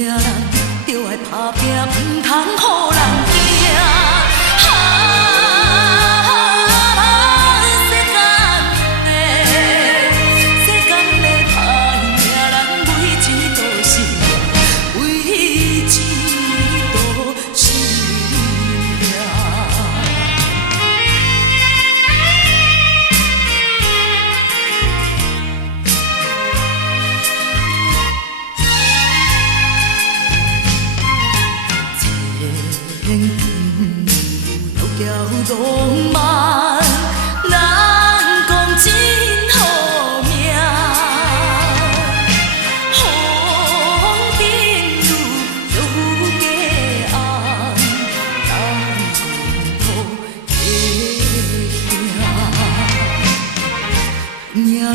命人着爱打拼，唔通予人惊。世间的歹命人，为钱都是命，为钱都是命。千金路遥路漫，咱讲真好命。风顶路着富家红，咱前途行。命路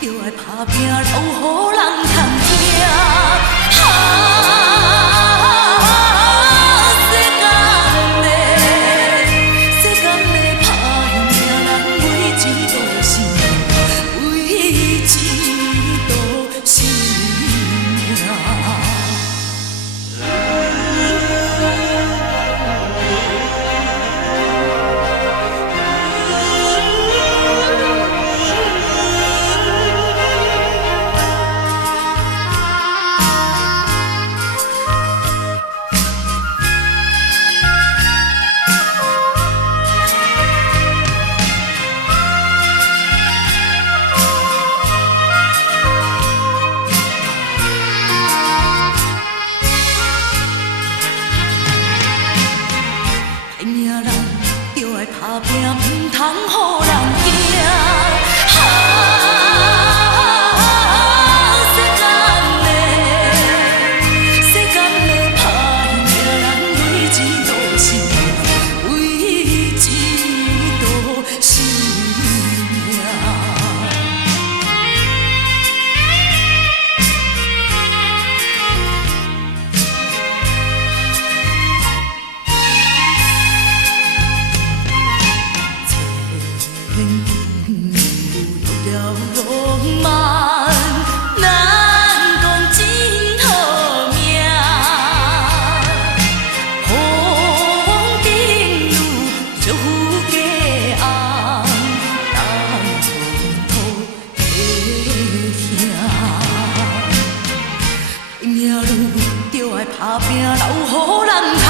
着爱打拼，留予人通听。打拼唔通予人惊，世间的歹命人，为钱都是命，为钱都是命。路遥路漫，咱讲真好命。风顶路着富家红，咱前途行。命路着爱打拼，留予人通